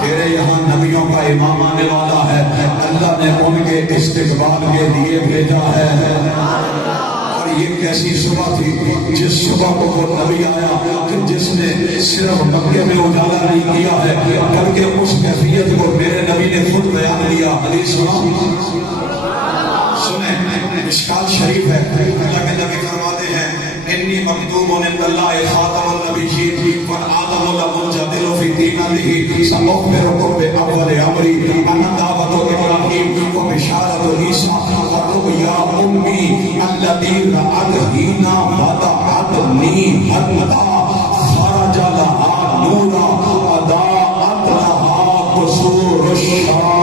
تیرے یہاں نبیوں کا امام آنے والا ہے، اللہ نے ان کے استقبال کے لیے بھیجا ہے۔ اور یہ کیسی صبح تھی جس صبح کو وہ نبی آیا کہ جس نے صرف مکے میں اجالا نہیں کیا ہے بلکہ اس کیفیت کو میرے نبی نے خود بیان کیا۔ حدیث سنیں، مشکات شریف ہے، اللہ کے نبی فرماتے ہیں انی مکتوب عند اللہ خاتم النبیین والآدم لمنجدل فی في دينه سأخبركم بأول أمري أنا دعوة إبراهيم وبشارة عيسى ورؤيا أمي التي رأت حين وضعتني حتى خرج لها نورا أضاءت لها قصور الشام.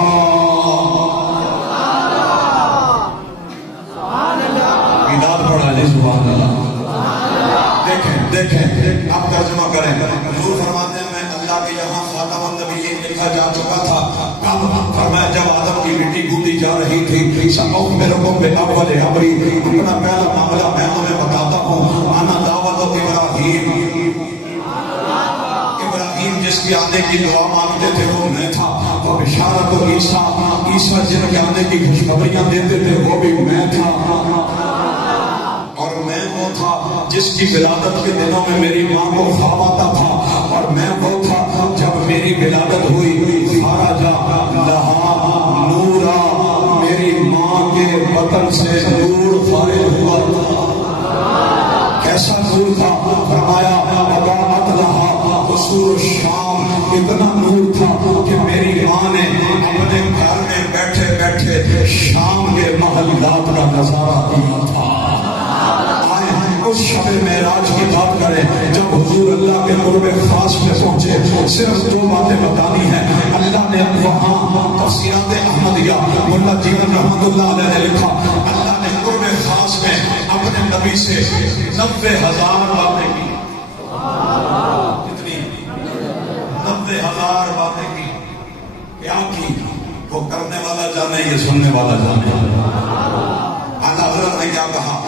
دیکھیں آپ ترجمہ کریں. حضور فرماتے ہیں میں اللہ کے یہاں خاتم النبیین لکھا جا چکا تھا. کب؟ فرمایا جب آدم کی مٹی گوندی جا رہی تھی. سأخبركم بأول أمري اپنا پہلا معاملہ میں تمہیں بتاتا ہوں. انا دعوت ابراہیم. ابراہیم جس کے آنے کی دعا مانگتے تھے وہ میں تھا. اور بشارت عیسیٰ عیسیٰ جن کے آنے کی خوشخبریاں دیتے تھے وہ بھی میں تھا. اور میں وہ تھا جس کی ولادت کے دنوں میں میری ماں کو خواب آتا تھا. اور میں وہ تھا جب میری ولادت ہوئی خرج لہا نورا میری ماں کے بطن سے نور خارج ہوا تھا. کیسا نور تھا؟ فرمایا اضاءت لہا قصور الشام. اتنا نور تھا کہ میری ماں نے اپنے گھر میں بیٹھے بیٹھے شام کے محلات کا نظارہ دیا تھا. اس شب معراج کی بات کریں جب حضور اللہ کے قرب خاص میں پہنچے. صرف دو باتیں بتانی ہیں. اللہ نے وہاں تفسیرات احمدیہ مولا جیون رحمت اللہ علیہ نے لکھا اللہ نے قرب خاص میں اپنے نبی سے 90,000 باتیں کی. کتنی؟ 90,000 باتیں کی. کیا کی؟ وہ کرنے والا جانے یہ سننے والا جانے. اللہ حضرت نے کیا کہا؟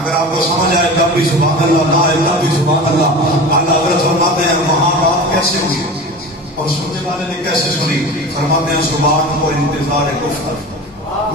اگر آپ کو سمجھ آئے تب بھی سبحان اللہ، نہ آئے تب بھی سبحان اللہ. اللہ حضرت فرماتے ہیں وہاں بات کیسے ہوئی اور سننے والے نے کیسے سنی؟ فرماتے ہیں زبان کو انتظار گفتگو،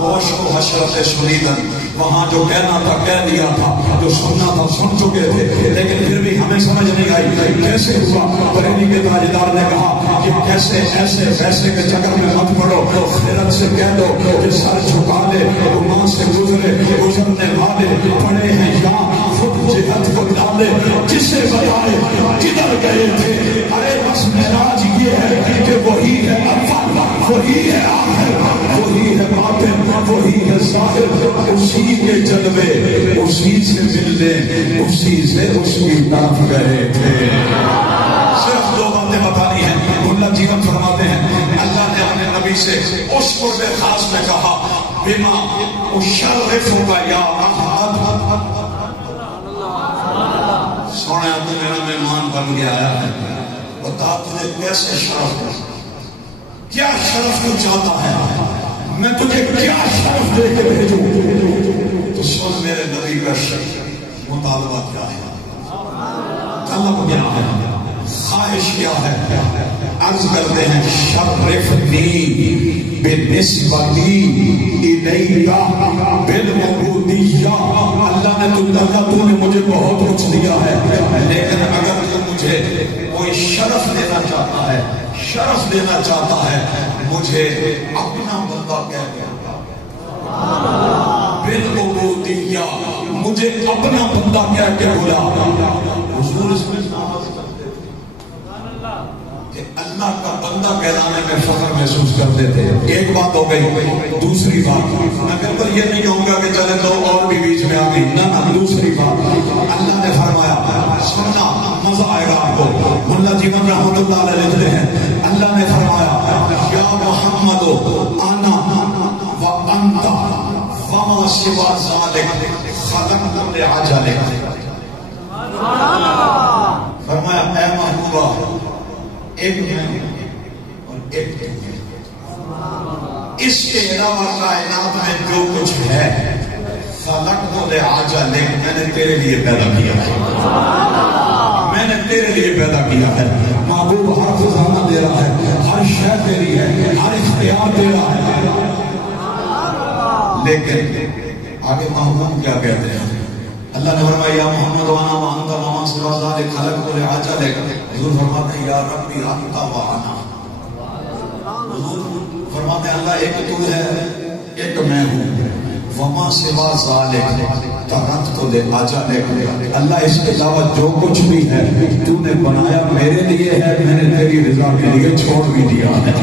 گوش کو حشرت شنیدن. وہاں جو کہنا تھا کہہ دیا تھا، جو سننا تھا سن چکے تھے، لیکن پھر بھی ہمیں سمجھ نہیں آئی کیسے ہوا. بریلی کے تاجدار نے کہا کہ کیسے ایسے ویسے کے چکر میں مت پڑو. خیرت سے کہہ دو کہ سر جھکا لے گمان سے گزرے گزرنے والے پڑے ہیں یہاں خود جہت کو ڈالے جسے بتائے کدھر گئے تھے. ارے بس معراج یہ ہے کہ وہی ہے اول، وہی ہے آخر، وہی ہے باطن، وہی ہے ظاہر. اسی کے جلوے اسی سے ملنے اسی سے اس کی طرف گئے تھے. صرف دو باتیں بتانی ہیں. مولا جیون فرماتے ہیں اللہ نے اپنے نبی سے اس قرب خاص میں کہا بما اشرفک یا احد. سونے تو میرا مہمان بن گیا ہے. بتا تجھے کیسے شرف ہے، کیا شرف تو چاہتا ہے، میں تجھے کیا شرف دے کے بھیجوں. تو سن میرے نبی کا مطالبہ کیا ہے، طلب کیا ہے، خواہش کیا ہے. عرض کرتے ہیں شرفنی بنسبتی الیک بالعبودیہ. اللہ نے تو نے مجھے بہت کچھ دیا ہے، لیکن اگر تو مجھے کوئی شرف دینا چاہتا ہے، شرف دینا چاہتا ہے، مجھے اپنا بندہ کہہ دیا. بالعبودیہ مجھے اپنا بندہ کہہ کے بولا. حضور اس میں کہ اللہ کا بندہ کہلانے میں فخر محسوس کرتے تھے. ایک بات ہو گئی. دوسری بات میں بالکل یہ نہیں کہوں گا کہ چلے تو اور بھی بیچ میں آ گئی. نہ دوسری بات اللہ نے فرمایا سننا مزہ آئے گا آپ کو. مولا جیون رحمت اللہ علیہ لکھتے ہیں اللہ نے فرمایا یا محمد انا وانت وما سوا ذلک خلقت لعجلک. فرمایا اے محبوبہ ایک میں اور ایک میں، اس کے علاوہ کائنات میں جو کچھ ہے خلقت لعجلک میں نے تیرے لیے پیدا کیا ہے، میں نے تیرے لیے پیدا کیا ہے. محبوب ہر خزانہ دے رہا ہے، ہر شے تیری ہے، ہر اختیار دے رہا ہے. لیکن آگے محبوب کیا کہتے ہیں؟ اللہ نے فرمایا یا محمد وانا وانت وما سوا ذلک خلقت لعجلک. حضور فرماتے ہیں یا ربی انت وانا. حضور فرماتے ہیں اللہ ایک تو ہے ایک میں ہوں. وما سوا ذلک ترکت لعجلک. اللہ اس کے علاوہ جو کچھ بھی ہے تو نے بنایا میرے لیے ہے، میں نے تیری تیری رضا کے لیے چھوڑ بھی دیا ہے۔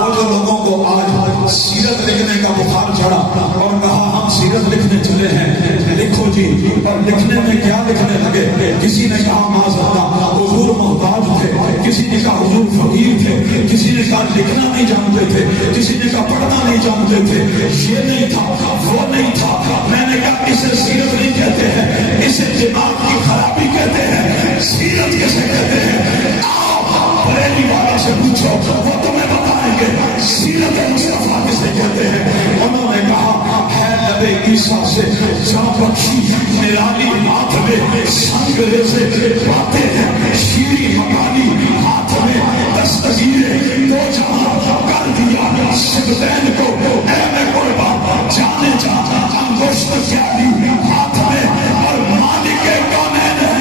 وہ جو لوگوں کو آج سیرت لکھنے کا بخار چڑھا اور کہا ہم سیرت لکھنے چلے ہیں، لکھو جی، اور لکھنے میں کیا لکھنے لگے؟ کسی نے کہا معاذ اللہ حضور محتاج تھے، کسی نے کہا حضور فقیر تھے، کسی نے کہا لکھنا نہیں جانتے تھے، کسی نے کہا پڑھنا نہیں جانتے تھے۔ یہ نہیں تھا، وہ نہیں تھا۔ میں نے کہا اسے سیرت نہیں کہتے ہیں، اسے دماغ کی خرابی کہتے ہیں۔ سیرت کیسے کہتے ہیں؟ آؤ بریلی والوں سے پوچھو، وہ تمہیں بتائیں گے سیرت مصطفیٰ کسے کہتے ہیں۔ انہوں نے کہا ہے نبی عیسیٰ سے جان بخشی نرالی ہاتھ میں سنگرے سے باتیں ہیں، شیری مکانی ہاتھ میں دستگیریں دو جہاں کر دیا سبدین کو اے میں قربان جانے جانا انگشت پیاری ہاتھ میں اور مالک کونین ہے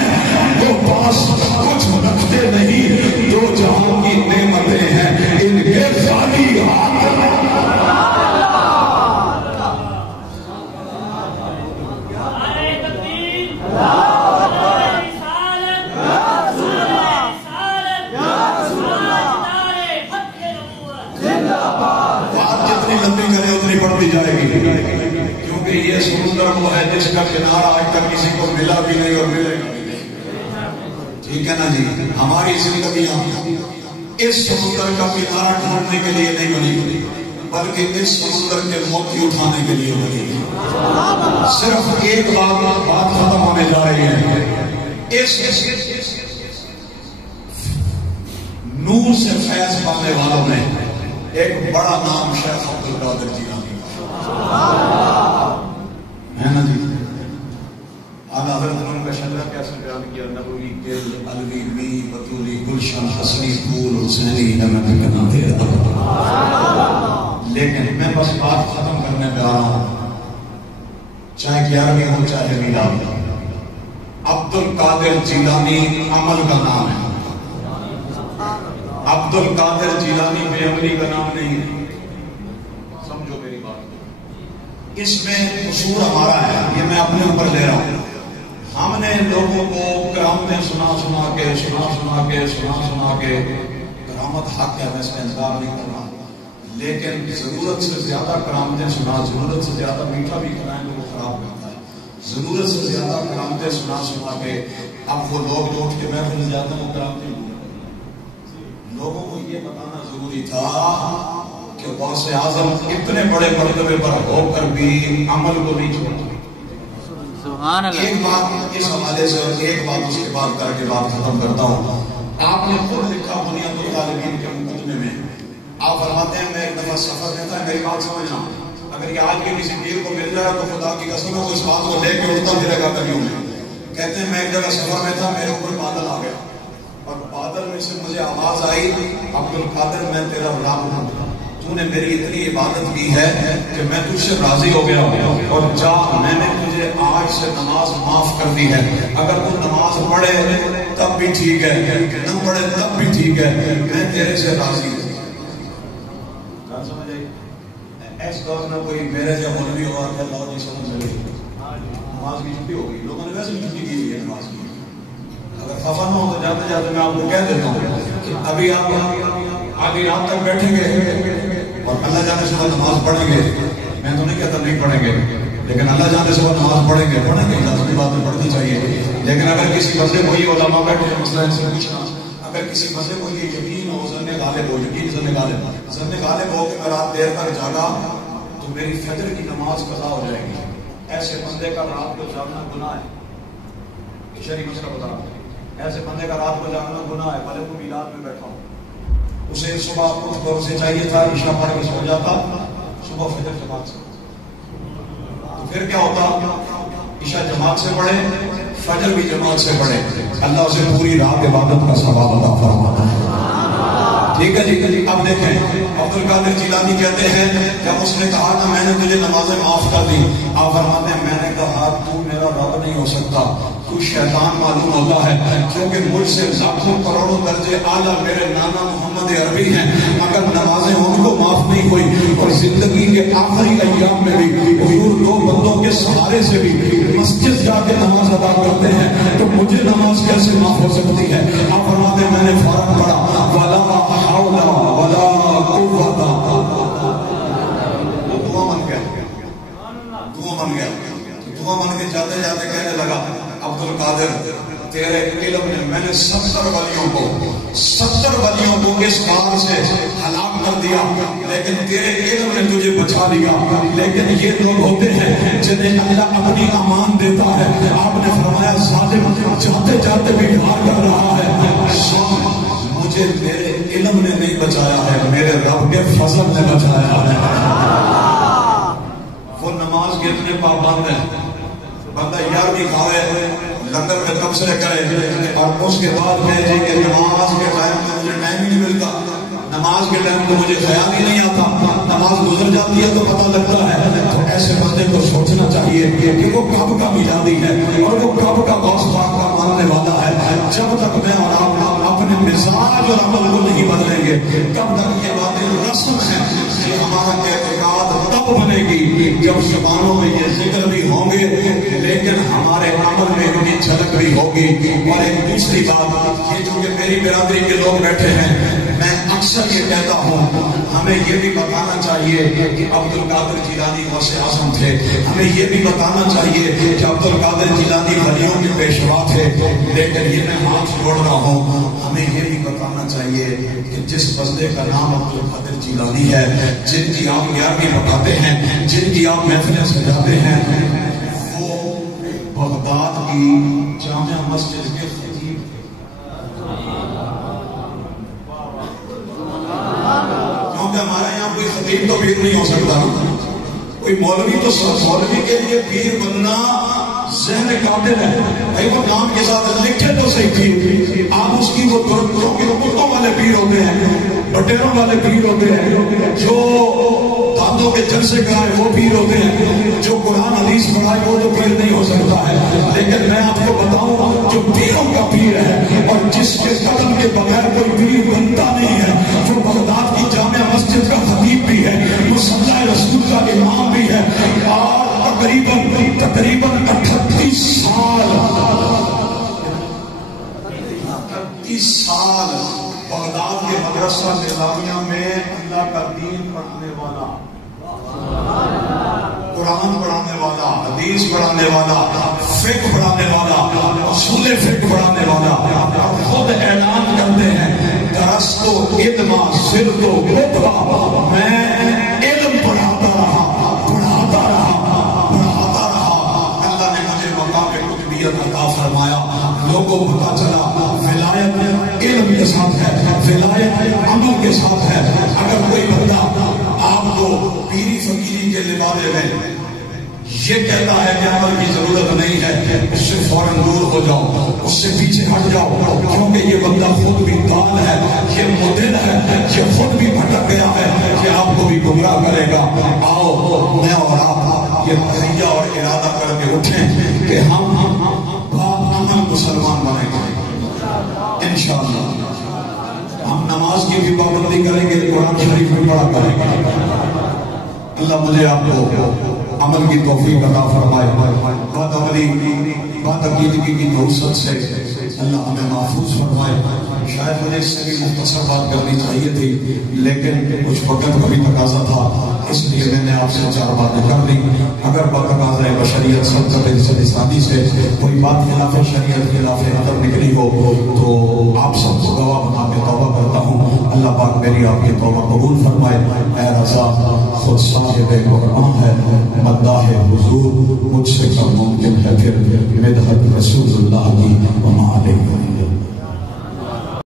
وہ پاس کچھ رکھتے نہیں، دو جہاں کی نعمتیں ہیں ان کے خالی ہاتھ میں۔ پڑتی جائے گی کیونکہ یہ سمندر وہ ہے جس کا کنارہ آج تک کسی کو ملا بھی نہیں اور ملے گا بھی نہیں۔ ٹھیک ہے نا جی؟ ہماری زندگیاں اس سمندر کا کنارہ ڈھونڈنے کے لیے نہیں بنی بلکہ اس سمندر کے موتی اٹھانے کے لیے بنی۔ صرف ایک بات ختم ہونے جا رہی ہے، اس نور سے فیض پانے والوں میں ایک بڑا نام شیخ عبد القادر جیلانی ہے نا جی؟ اعلیٰ حضرت نے ان کا شجرہ کیسے بیان کیا؟ نبوی گل علوی می بطولی گلشن حسنی پھول حسینی نمک کنا تیرا۔ لیکن میں بس بات ختم کرنے پہ آ رہا ہوں، چاہے 11ویں ہو چاہے میلاد، عبد القادر جیلانی عمل کا نام ہے۔ عبد القادر جیلانی بے عملی کا نام نہیں ہے، سمجھو میری بات۔ اس میں قصور ہمارا ہے، یہ میں اپنے اوپر لے رہا ہوں۔ ہم نے لوگوں کو کرامتیں سنا کے کرامت حق ہے، میں اس کا انکار نہیں کر رہا، لیکن ضرورت سے زیادہ کرامتیں سنا، ضرورت سے زیادہ میٹھا بھی کھلائیں تو وہ خراب کرتا ہے۔ ضرورت سے زیادہ کرامتیں سنا کے اب وہ لوگ جو اٹھ کے محفل میں جاتے ہیں وہ کرامتیں لوگوں کو یہ بتانا ضروری تھا کہ غوث اعظم اتنے بڑے مرتبے پر ہو کر بھی عمل کو نہیں چھوڑتا۔ ایک بات اس حوالے سے اور ایک بات اس کے بعد کر کے بات ختم کرتا ہوں۔ آپ نے خود لکھا بنیاد الطالبین کے مقدمے میں، آپ فرماتے ہیں میں ایک دفعہ سفر میں تھا، میری بات سمجھنا، اگر یہ آج کے کسی پیر کو مل جائے تو خدا کی قسم ہے وہ اس بات کو لے کے اٹھتا پھرے گا کبھی میں۔ کہتے ہیں میں ایک جگہ سفر میں تھا، میرے اوپر بادل آ گیا اور بادل میں سے مجھے آواز آئی عبد القادر میں تیرا غلام ہوں، تو نے میری اتنی عبادت کی ہے کہ میں تجھ سے راضی ہو گیا ہوں، اور جا میں نے تجھے آج سے نماز معاف کر دی ہے، اگر تو نماز پڑھے تب بھی ٹھیک ہے، نہ پڑھے تب بھی ٹھیک ہے، میں تیرے سے راضی ہوں۔ ایس دور میں کوئی میرے جو مولوی ہوا کہ اللہ جی سمجھ لے نماز کی چھٹی ہو گئی، لوگوں نے ویسے بھی چھٹی کی ہے نماز کی۔ اگر خفا نہ ہو تو جاتے جاتے میں آپ کو کہہ دیتا ہوں کہ ابھی آپ آگے رات تک بیٹھیں گے اور اللہ جانے سے وہ نماز پڑھیں گے، میں تو نہیں کہتا نہیں پڑھیں گے، لیکن اللہ جانے سے وہ نماز پڑھیں گے لازمی بات ہے پڑھنی چاہیے۔ لیکن اگر کسی مسئلے کو یہ علماء بیٹھے ہیں مسئلہ ان سے پوچھنا، اگر کسی مسئلے کو یہ یقین ہو ظن غالب ہو، یقین ظن غالب ہو کہ میں رات دیر تک جاگا تو میری فجر کی نماز قضا ہو جائے گی، ایسے بندے کا رات کو جاگنا گناہ ہے، شریف مسئلہ بتا رہا ہوں، ایسے بندے کا رات کو جاگنا گناہ ہے، بھلے وہ میلاد میں بیٹھا ہو، اسے صبح اٹھ کر اسے چاہیے تھا عشاء پڑھ کے سو جاتا، صبح فجر جماعت سے، تو پھر کیا ہوتا؟ عشاء جماعت سے پڑھے، فجر بھی جماعت سے پڑھے، اللہ اسے پوری رات عبادت کا ثواب عطا فرماتا ہے۔ ٹھیک ہے جی؟ اب دیکھیں عبد القادر جیلانی کہتے ہیں جب اس نے کہا نا میں نے تجھے نمازیں معاف کر دی، آپ فرماتے ہیں میں نے کہا تو میرا رب نہیں ہو سکتا، تو شیطان معلوم ہوتا ہے، کیونکہ مجھ سے لاکھوں کروڑوں درجے اعلیٰ میرے نانا محمد عربی ہیں، مگر نمازیں ان کو معاف نہیں ہوئی، اور زندگی کے آخری ایام میں بھی حضور دو بندوں کے سہارے سے بھی مسجد جا کے نماز ادا کرتے ہیں، تو مجھے نماز کیسے معاف ہو سکتی ہے؟ آپ فرماتے ہیں میں نے فوراً پڑھا وَلَا حَوْلَ وَلَا قُوَّةَ، وہ دعا بن گیا، دعا بن کے جاتے جاتے کہنے لگا عبد القادر تیرے علم نے میں نے 70 ولیوں کو اس کار سے ہلاک کر دیا، لیکن تیرے علم نے تجھے بچا لیا۔ لیکن یہ لوگ ہوتے ہیں جنہیں اللہ اپنی امان دیتا ہے، آپ نے فرمایا ظالم جاتے جاتے بھی ڈھار کر رہا ہے، مجھے میرے علم نے نہیں بچایا ہے، میرے رب کے فضل نے بچایا ہے۔ وہ نماز کے اتنے پابند ہیں، بندہ یار بھی کھاوے لنگر میں تبصرے کرے اور اس کے بعد میں جی کہ نماز کے ٹائم میں مجھے ٹائم ہی نہیں ملتا، نماز کے ٹائم تو مجھے خیال ہی نہیں آتا، نماز گزر جاتی ہے تو پتہ لگتا ہے۔ تو ایسے بندے کو سوچنا چاہیے کہ وہ کب کا میلادی ہے اور وہ کب کا غوث پاک کا ماننے والا ہے۔ جب تک میں اور آپ اپنے مزاج اور عمل کو نہیں بدلیں گے، تب تک یہ باتیں رسم ہیں، یہ ہمارا اعتقاد تب بنے گی جب زبانوں میں یہ ذکر بھی ہوں گے لیکن ہمارے عمل میں ان کی جھلک بھی ہوگی۔ اور ایک دوسری بات، یہ جو کہ میری برادری کے لوگ بیٹھے ہیں، میں اکثر یہ کہتا ہوں ہمیں یہ بھی بتانا چاہیے کہ عبد القادر جیلانی غوث اعظم تھے، ہمیں یہ بھی بتانا چاہیے کہ عبد القادر جیلانی ولیوں کے پیشوا تھے، لیکن یہ میں ہاتھ جوڑ رہا ہوں، ہمیں یہ بھی بتانا چاہیے کہ جس بندے کا نام عبد القادر جیلانی ہے، جن کی آپ 11ویں پڑھاتے ہیں، جن کی آپ محفلیں سجاتے ہیں، وہ بغداد کی جامع مسجد کے خطیب، کیونکہ ہمارے یہاں کوئی خطیب تو پیر نہیں ہو سکتا، کوئی مولوی تو مولوی کے لیے پیر بننا ذہن قابل ہے، بھائی وہ نام کے ساتھ لکھے تو صحیح پیر، آپ اس کی وہ کتوں والے پیر ہوتے ہیں، بٹیروں والے پیر ہوتے ہیں، جو دانتوں کے جلسے کرائے وہ پیر ہوتے ہیں، جو قرآن حدیث پڑھائے وہ تو پیر نہیں ہو سکتا ہے۔ لیکن میں آپ کو بتاؤں جو پیروں کا پیر ہے اور جس کے قدم کے بغیر کوئی پیر بنتا نہیں ہے، جو بغداد کی جامع مسجد کا خطیب بھی ہے، مصلی رسول کا امام بھی ہے، اور تقریباً 38 سال بغداد کے مدرسہ نظامیہ میں اللہ کا دین پڑھنے والا، قرآن پڑھانے والا، حدیث پڑھانے والا، فقہ پڑھانے والا، اصول فقہ پڑھانے والا، خود اعلان کرتے ہیں درس تو علم سر تو رتبہ، میں علم پڑھاتا رہا، اللہ نے مجھے مقام قطبیت عطا فرمایا، لوگوں کو پتا چلا ولایت علم کے ساتھ ہے، ولایت عمل کے ساتھ ہے۔ اگر کوئی بندہ آپ کو پیری فقیری کے لبادے میں یہ کہتا ہے کہ عمل کی ضرورت نہیں ہے، اس سے فوراً دور ہو جاؤ، اس سے پیچھے ہٹ جاؤ، کیونکہ یہ بندہ خود بھی دال ہے، یہ مدل ہے، یہ خود بھی بھٹک گیا ہے، کہ آپ کو بھی گمراہ کرے گا۔ آؤ میں اور آپ یہ تحیہ اور ارادہ کر کے اٹھیں کہ ہم عمل مسلمان بنیں گے انشاءاللہ۔ ہم نماز کی بھی پابندی کریں گے، قرآن شریف بھی پڑھا کریں گے۔ اللہ مجھے آپ کو عمل کی توفیق عطا فرمائے، بات عقیدگی کی نوسط سے اللہ ہمیں محفوظ فرمائے۔ شاید مجھے اس سے بھی مختصر بات کرنی چاہیے تھی لیکن کچھ وقت کا بھی تقاضا تھا، اس لیے میں نے آپ سے 4 باتیں کر لی۔ اگر بتقاضۂ بشریت سلطنت انسانی سے کوئی بات خلاف شریعت خلاف ادب نکلی ہو تو آپ سب کو گواہ بنا کے توبہ کرتا ہوں، اللہ پاک میری آپ کی توبہ قبول فرمائے۔ اے رضا خود صاحب قرآن ہے، مداح حضور مجھ سے کم ممکن ہے پھر مدحت رسول اللہ کی وما علیہ